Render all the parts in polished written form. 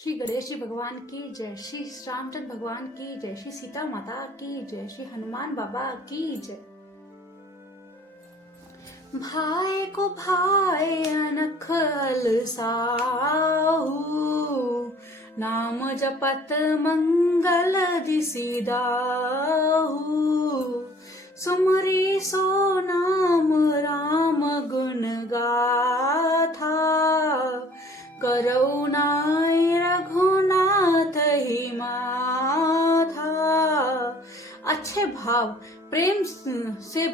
श्री गणेश जी भगवान की जय, श्री रामचंद्र भगवान की जय, श्री सीता माता की जय, श्री हनुमान बाबा की जय। भाई को भाई अनखल साहू, नाम जपत मंगल दिसि दाहू। सुमरी सो नाम राम गुण गाथा, करऊ नाई रघुनाथ ही माथा। अच्छे भाव, प्रेम से,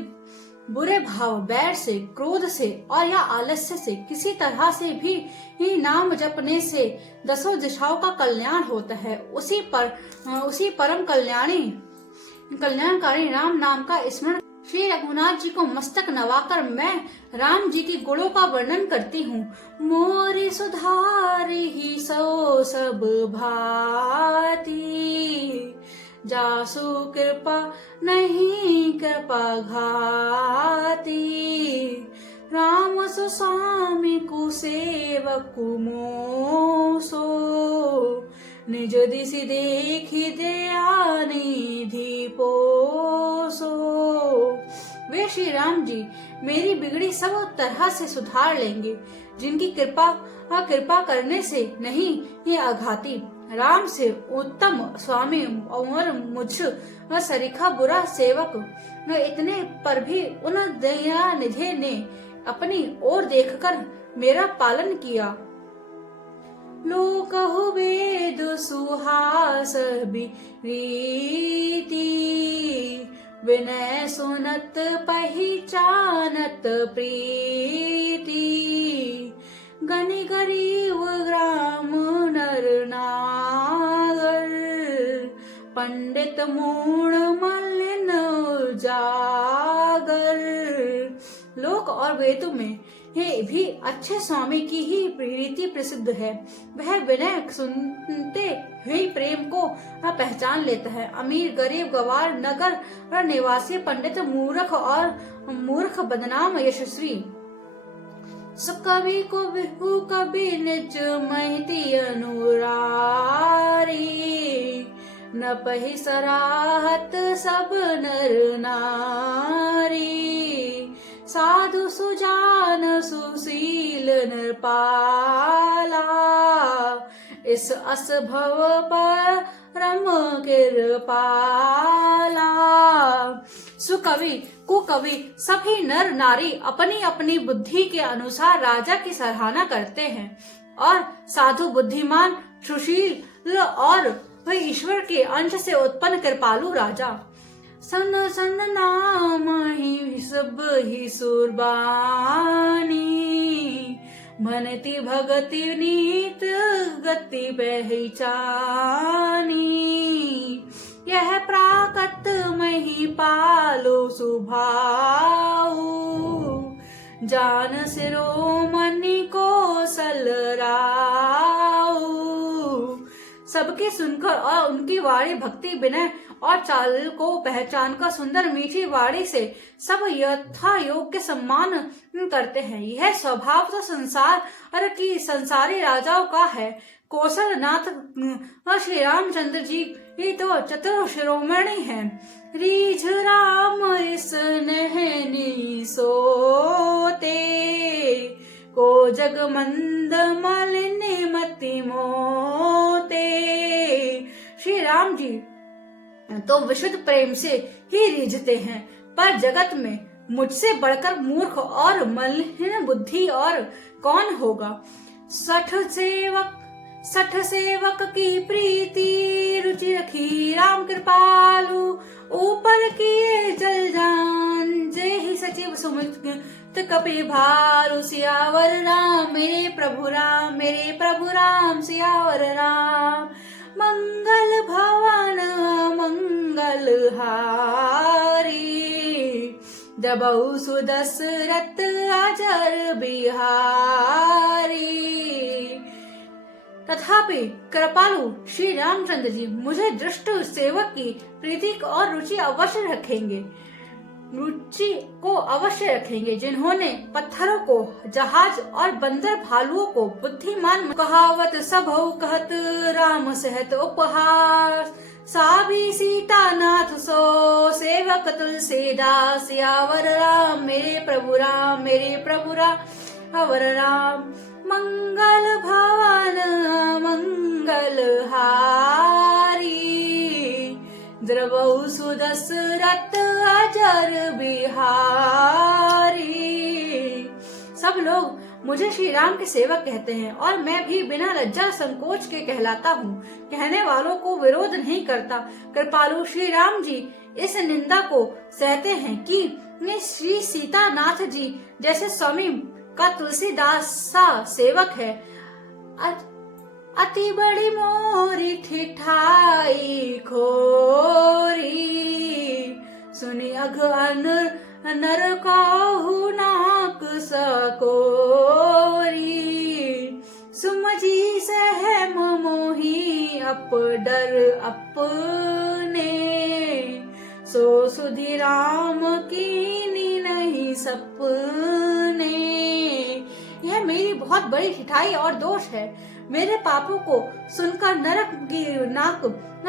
बुरे भाव, बैर से, क्रोध से और या आलस्य से किसी तरह से भी ही नाम जपने से दसों दिशाओं का कल्याण होता है। उसी परम कल्याणकारी राम नाम का स्मरण। श्री रघुनाथ जी को मस्तक नवाकर मैं राम जी की गुणों का वर्णन करती हूँ। मोरी सुधारी ही सो सब भाती, जासु कृपा नहीं कृपा घाती। राम सुस्वामी कुसेवक कुमोसो, निज दिसि देखि दया निधि पोसो। वे श्री राम जी मेरी बिगड़ी सब तरह से सुधार लेंगे, जिनकी कृपा करने से नहीं ये अघाती। राम से उत्तम स्वामी और मुझ सरीखा बुरा सेवक इतने पर भी उन दया निधि ने अपनी ओर देखकर मेरा पालन किया। लोकहु वेद सुहास रीति, विनय सुनत पहिचानत प्रीति। गनि गरीब ग्राम नर नागर, पंडित मूढ़ मलिन जागर। लोक और वेदों में हे भी अच्छे स्वामी की ही प्रीति प्रसिद्ध है। वह विनय सुनते हुए प्रेम को पहचान लेता है। अमीर गरीब गवार नगर निवासी पंडित मूर्ख बदनाम यशस्वी। कवि को बिहु कवि निज महती अनुरारी, न पहि सराहत सब नर नारी। साधु सुजान सुशील नरपाला, इस असभव परम कृपाला। सुकवि कुकवि सभी नर नारी अपनी अपनी बुद्धि के अनुसार राजा की सराहना करते हैं, और साधु बुद्धिमान सुशील और वह ईश्वर के अंश से उत्पन्न कृपालु राजा। सन सन नाम ही सब ही सुरबानी, मनति भगति नीत गति पहचानी। यह प्राकट मही पालो सुभाऊ, जान शिरोमणि को सलराऊ। सबके सुनकर और उनकी वाणी भक्ति विनय और चाल को पहचान कर सुंदर मीठी वाणी से सब यथा योग्य सम्मान करते हैं। यह स्वभाव तो संसारी राजाओं का है। कौशल नाथ श्री रामचंद्र जी ये तो चतुर शिरोमणि हैं। रीझ राम इस नहनी सोते, को जग मंद मलिन मति मोते। श्री राम जी तो विशुद्ध प्रेम से ही रीझते हैं, पर जगत में मुझसे बढ़कर मूर्ख और मलिन बुद्धि और कौन होगा। सठ सेवक की प्रीति, रुचि रखी राम कृपालु। ऊपर किए जल जान, जे ही सचिव सुमित कपि भालु। सियावर राम मेरे प्रभु राम, सियावर राम। मंगल भवन मंगल हारी, जबऊ सुदशरथ अजर बिहारी। तथापि कृपालु श्री रामचंद्र जी मुझे दृष्ट सेवक की प्रीति और रुचि अवश्य रखेंगे। रुचि को अवश्य रखेंगे, जिन्होंने पत्थरों को जहाज और बंदर भालुओं को बुद्धिमान। कहावत सबहु कहत राम सहत उपहास, साबी सीता नाथ सो सेवक तुलसीदास। सियावर राम मेरे प्रभु राम, मेरे प्रभु राम अवर राम। मंगल भवन मंगल हारी, द्रवहु सुदशरथ अजर बिहारी। सब लोग मुझे श्री राम के सेवक कहते हैं और मैं भी बिना लज्जा संकोच के कहलाता हूँ। कहने वालों को विरोध नहीं करता। कृपालु श्री राम जी इस निंदा को सहते हैं कि श्री सीतानाथ जी जैसे स्वामी का तुलसीदास सा सेवक है। अति बड़ी मोरी ठिठाई खोरी, सुनी अघन नर काहू नाक सकोरी। सुमजी सहम मोही अप डर अपने, सो सुधि राम कीनी नहीं सपने। यह मेरी बहुत बड़ी ठिठाई और दोष है। मेरे पापों को सुनकर नरक की नाक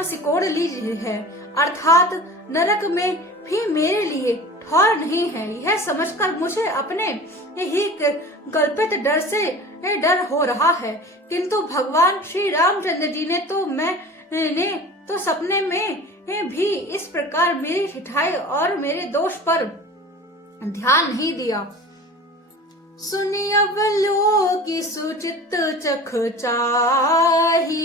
सिकोड़ ली है, अर्थात नरक में भी मेरे लिए ठौर नहीं है। यह समझकर मुझे अपने ही कल्पित डर से डर हो रहा है। किंतु भगवान श्री रामचंद्र जी ने तो सपने में भी इस प्रकार मेरी ठिठाई और मेरे दोष पर ध्यान नहीं दिया। सुनी अवलो की सुचित चख चाही,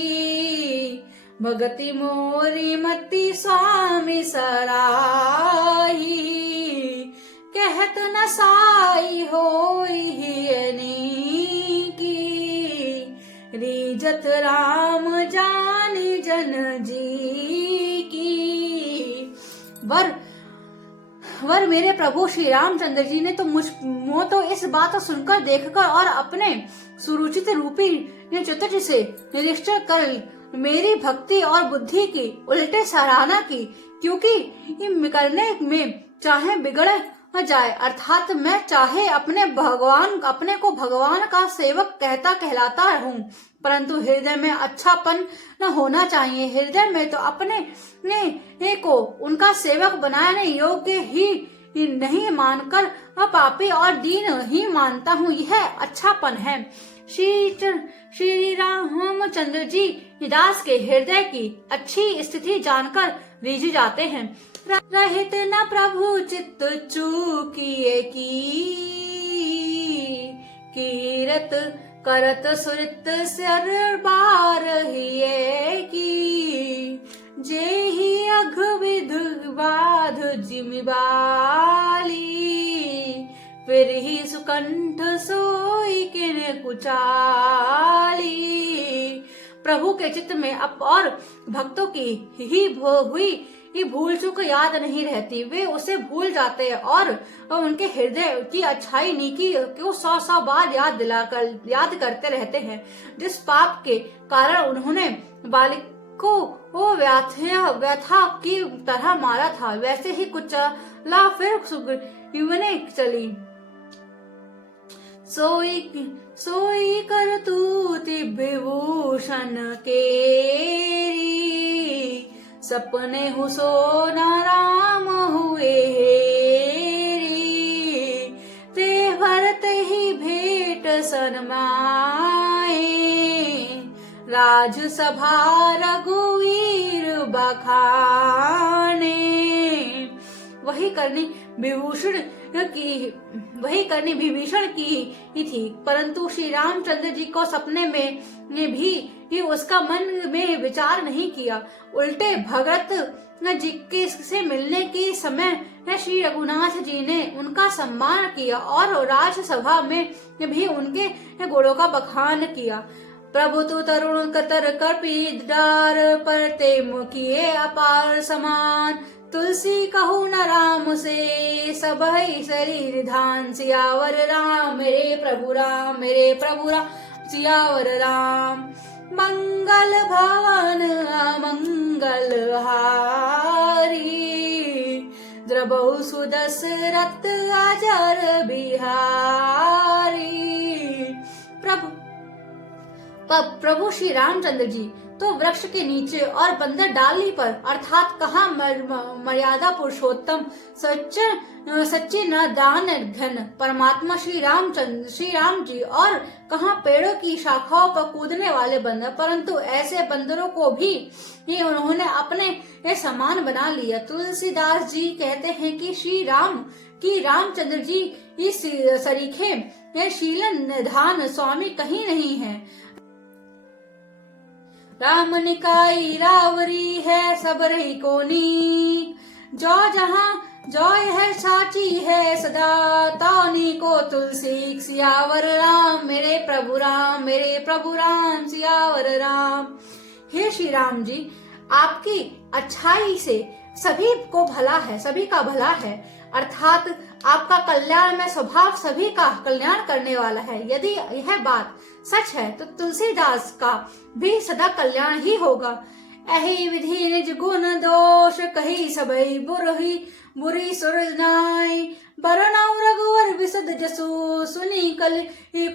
भगति मोरी मति स्वामी सराही। कहत न साई होई की, रीजत राम जानी जन जी की। वर मेरे प्रभु श्री रामचंद्र जी ने तो मुझ तो इस बात सुनकर, देखकर और अपने सुरुचित रूपी चित्र से निरीक्षण कर मेरी भक्ति और बुद्धि की उल्टे सराहना की। क्योंकि करने में चाहे बिगड़ जाए, अर्थात मैं चाहे अपने को भगवान का सेवक कहलाता रहूं, परंतु हृदय में अच्छापन न होना चाहिए। हृदय में तो अपने को उनका सेवक बनाने योग्य ही नहीं मानकर पापी और दीन ही मानता हूँ, यह अच्छापन है। श्री रामचंद्र जी दास के हृदय की अच्छी स्थिति जानकर रीझ जाते हैं। रहित न प्रभु चित्त चूकिए कीरत करत सुरत सर बार की। जे ही अघ विध बाध जिमिबाली, फिर ही सुकंठ सोई किन कुचाली। प्रभु के चित्त में अब और भक्तों की ही हुई भूल चूक याद नहीं रहती। वे उसे भूल जाते हैं और उनके हृदय की अच्छाई नीकी को 100 बार याद करते रहते हैं। जिस पाप के कारण उन्होंने बालिक को वो व्यथा की तरह मारा था, वैसे ही कुचला फिर सुग्रीवने चली। सोई कर तूति विभूषण केरी, सपने हुसो न राम हुए हेरी। ते भरत ही भेंट सनमाए, राजसभा रघुवीर बखाने। वही करनी विभीषण की ही थी, परंतु श्री रामचंद्र जी को सपने में भी उसका मन में विचार नहीं किया। उल्टे भगत जी के से मिलने के समय श्री रघुनाथ जी ने उनका सम्मान किया और राजसभा में भी उनके गुणों का बखान किया। प्रभु तु तरुण कतर कपीत डार, परते मुखिए अपार समान। तुलसी कहू न राम से, सबहि शरीर धान। सियावर राम मेरे प्रभु राम, मेरे प्रभु राम सियावर राम। मंगल भवन मंगल हारी, द्रबहु सुदशरथ अजर बिहारी। प्रभु श्री रामचंद्र जी तो वृक्ष के नीचे और बंदर डाली पर, अर्थात कहाँ मर्यादा पुरुषोत्तम सच्चे न दान घन परमात्मा श्री राम जी, और कहाँ पेड़ों की शाखाओं पर कूदने वाले बंदर, परंतु ऐसे बंदरों को भी उन्होंने अपने समान बना लिया। तुलसीदास जी कहते हैं कि रामचंद्र जी इस सरीखे शीलन निधान स्वामी कहीं नहीं है। राम निकाई रावरी है सब रही कोनी, जो जहाँ जो यह साची है सदा, तानी को तुलसी सियावर राम, मेरे प्रभु राम सियावर राम। हे श्री राम जी, आपकी अच्छाई से सभी को भला है, सभी का भला है, अर्थात आपका कल्याण में स्वभाव सभी का कल्याण करने वाला है। यदि यह बात सच है तो तुलसीदास का भी सदा कल्याण ही होगा। एहि विधि निज गुण दोष, कही सबई बुरी सुरनाई, बरनऊ रघुवर विशद जसु, सुनी कल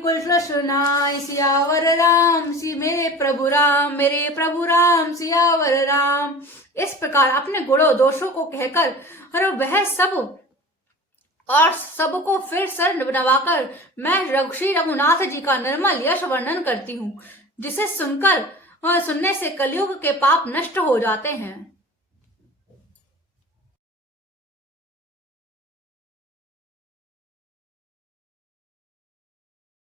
कुल सुनाई। सियावर राम मेरे प्रभु राम सियावर राम। इस प्रकार अपने गुणों दोषों को कहकर वह सबको फिर सर नवाकर मैं श्री रघुनाथ जी का निर्मल यश वर्णन करती हूँ, जिसे सुनने से कलयुग के पाप नष्ट हो जाते हैं।